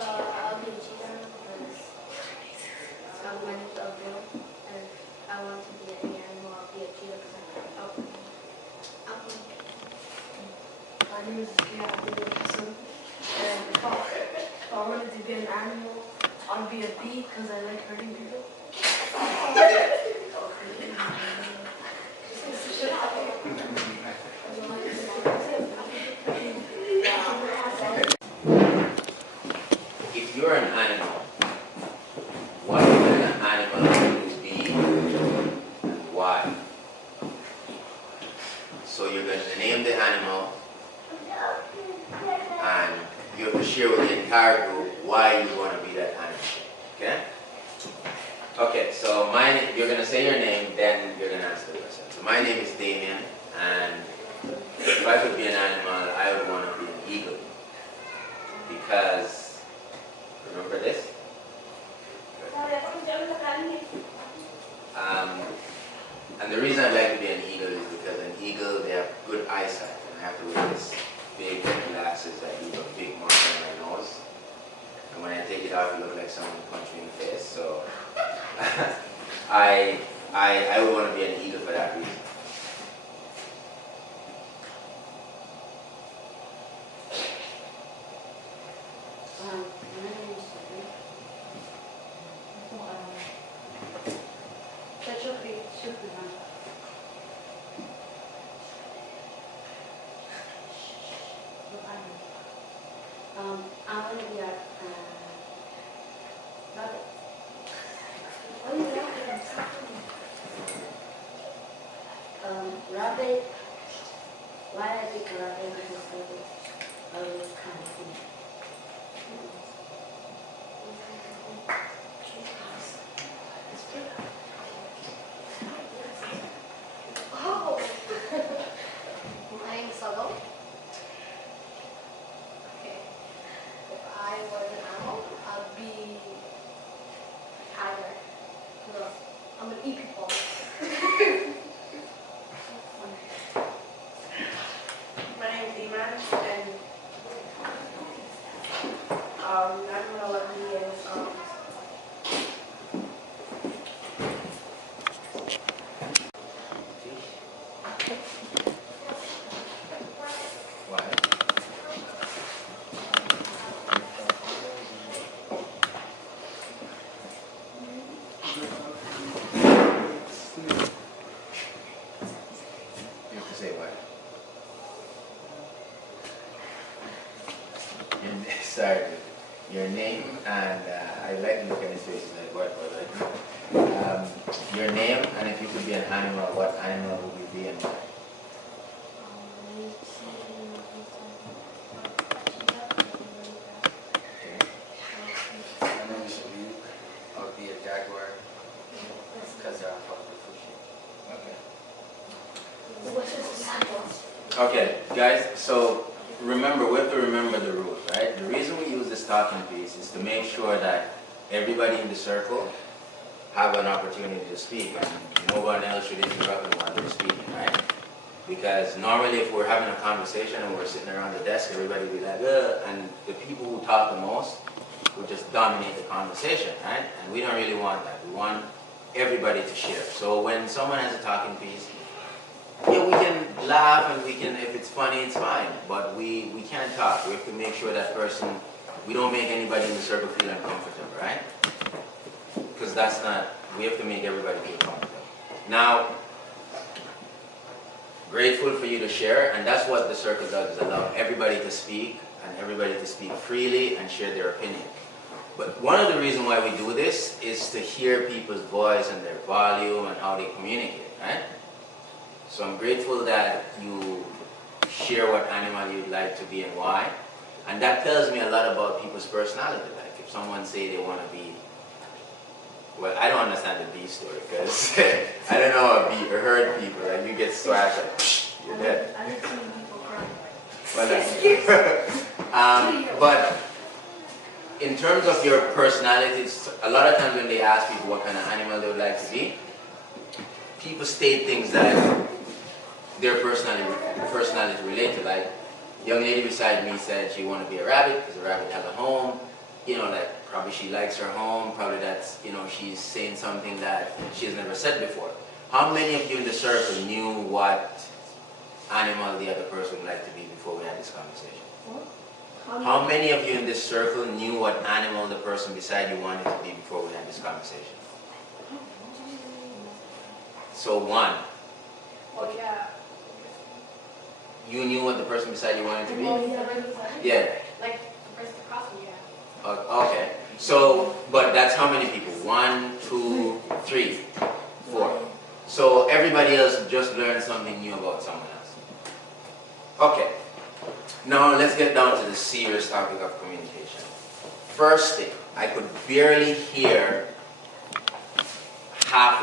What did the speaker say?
I'll be a cheetah because my name's Abdul, and I want to be any animal. I'll be a cheetah because I'm My name is Zakia Abdul Hassan, and if I wanted to be an animal, I'd be a bee because I like hurting people. If you're an animal, what kind of animal will you be and why? So you're going to name the animal and you have to share with the entire group why you want to be that animal. Okay? Okay, so you're going to say your name, then you're going to answer the question. So my name is Damien, and if I could be an animal, I would want to be an eagle. Because, remember this? And the reason I like to be an eagle is because an eagle, they have good eyesight. And I have to wear this big glasses that leave a big mark on my nose. And when I take it off, it looks like someone punched me in the face. So I would want to be an eagle for that reason. I want to be a rabbit. Rabbit. Why I pick a rabbit because rabbit is kind of funny. Oh! My name is Sabo. Okay. If I was an animal, I'd be tiger. No, I'm gonna eat people. My name is Iman, and animal I be is Why? You have to say why. Sorry, your name and I like to look at his face like what, your name and if you could be an animal, what animal would you be and why? My name is Shamim. I would be a jaguar because they're on top of the sushi. Okay, guys, so remember, we have to remember the rules, right? The reason we use this talking piece is to make sure that everybody in the circle have an opportunity to speak and no one else should interrupt them while they're speaking, right? Because normally if we're having a conversation and we're sitting around the desk, everybody will be like, ugh, and the people who talk the most will just dominate the conversation, right? And we don't really want that. We want everybody to share. So when someone has a talking piece, yeah, we can laugh and we can, if it's funny, it's fine. But we can't talk. We have to make sure that person, we don't make anybody in the circle feel uncomfortable, right? Because that's not, we have to make everybody feel comfortable. Now, grateful for you to share, and that's what the circle does, is allow everybody to speak and everybody to speak freely and share their opinion. But one of the reasons why we do this is to hear people's voice and their volume and how they communicate, right? So I'm grateful that you share what animal you'd like to be and why. And that tells me a lot about people's personality. Like if someone say they want to be, well, I don't understand the bee story because I don't know a bee or herd people. Like you get swatched, like psh, you're dead. I didn't see people cry. Well, but in terms of your personality, a lot of times when they ask people what kind of animal they would like to be, people state things that their personality related. Like, young lady beside me said she wanted to be a rabbit because a rabbit has a home. You know, like probably she likes her home. Probably that's, you know, she's saying something that she has never said before. How many of you in the circle knew what animal the other person would like to be before we had this conversation? How many of you in this circle knew what animal the person beside you wanted to be before we had this conversation? So one. Oh yeah. You knew what the person beside you wanted to be? Oh yeah. Yeah. Like the person across from you. Okay. So, but that's how many people? 1, 2, 3, 4. So everybody else just learned something new about someone else. Okay. Now let's get down to the serious topic of communication. First thing, I could barely hear half